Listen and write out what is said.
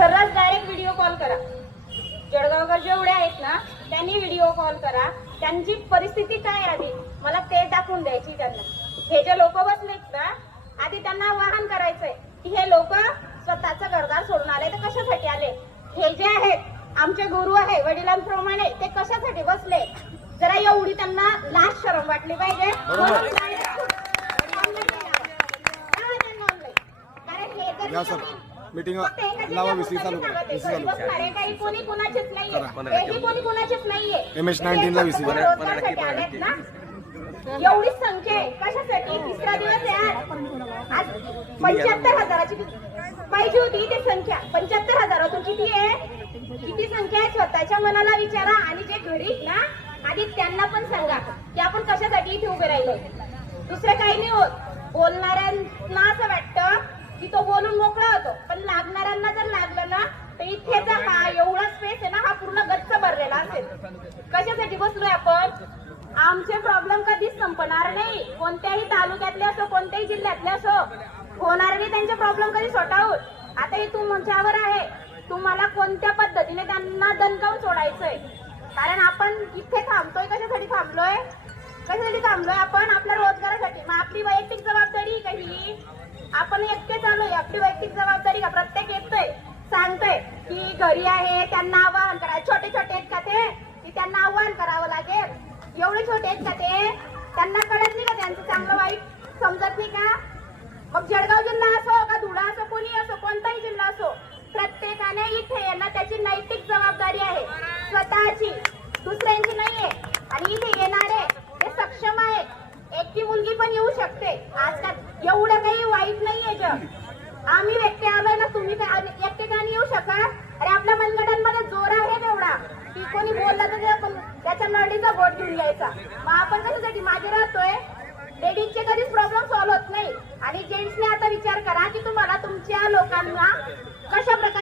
सर्रास direct video call करा. जळगावकर जेवढे आहेत ना त्यांनी व्हिडिओ कॉल करा. त्यांची परिस्थिती काय आधी मला ते दाखवून द्यायची त्यांना. हे जे लोक बसलेत ना आधी त्यांना आवाहन करायचंय की हे लोक स्वतःचं घरदार सोडून आले तर कशासाठी आले. हे जे आहेत आमचे गुरु आहे वडिलांप्रमाणे ते कशासाठी बसले. जरा एवढी त्यांना लाज शरम वाटली पाहिजे. मीटिंग लावा विसी चालू करा. विसी चालू करा. काही कोणी कुणाचेच नाहीये. हेही कोणी कुणाचेच नाहीये. MS-19 ला विसी एवढीच संख्या आहे कशासाठी. तिसरा दिवस आहे आज. 75,000ची पाहिजे होती ते संख्या. 75,000तून किती आहे. किती संख्या आहे स्वतःच्या मनाला विचारा. आणि जे घरी ना आधी त्यांना पण सांगा की आपण कशासाठी इथे उभे राहिलो. दुसरं काही नाही होत. बोलणाऱ्यांना असं वाटतं की तो बोलून मोकळा होतो पण लागणाऱ्यांना जर लागलं ना तर इथेचा हा एवढा स्पेस आहे ना हा पूर्ण गच्च भरलेला असेल. कशासाठी बसलोय आपण. आमचे प्रॉब्लेम कधीच संपणार नाही. कोणत्याही तालुक्यातले असो कोणत्याही जिल्ह्यातले असो होणार नाही त्यांचे प्रॉब्लेम कधी सोटावून. आता हे तुमच्यावर आहे. तुम्हाला कोणत्या पद्धतीने त्यांना दणकावून सोडायचंय. कारण आपण इथे थांबतोय कशासाठी थांबलोय. कशासाठी थांबलोय आपण आपल्या रोजगारासाठी. मग आपली वैयक्तिक जबाबदारी का ही. आपण एकटे चालूय. आपली वैयक्तिक जबाबदारी का प्रत्येक येतोय सांगतोय की घरी आहे त्यांना आवाहन करा. छोटे छोटे आहेत का ते की त्यांना आवाहन करावं लागेल. एवढे छोटे आहेत का ते त्यांना कळत नाही का त्यांचं चांगलं वाईट समजत नाही का. मग जळगाव जिल्हा असो का धुळा असो कोणी असो कोणताही जिल्हा असो प्रत्येकाने इथे येणं त्याची नैतिक जबाबदारी आहे स्वतःची दुसऱ्यांची नाहीये. आणि इथे येणारे ते सक्षम आहेत. एकटी मुलगी पण येऊ शकते. आजकाल एवढं काही वाईट नाहीये जग. आम्ही व्यक्ती आलोय ना तुम्ही एकटे का नाही येऊ शकत. अरे आपल्या मनगटांमध्ये जोर आहे तेवढा की कोणी बोलला तर त्याच्या नळीचा बोट घेऊन घ्यायचा. मग आपण कशासाठी मागे राहतोय. लेडीजचे कधीच प्रॉब्लेम सॉल्व्ह होत नाही. आणि जेंट्सने आता विचार करा की तुम्हाला तुमच्या लोकांना कशा प्रकारे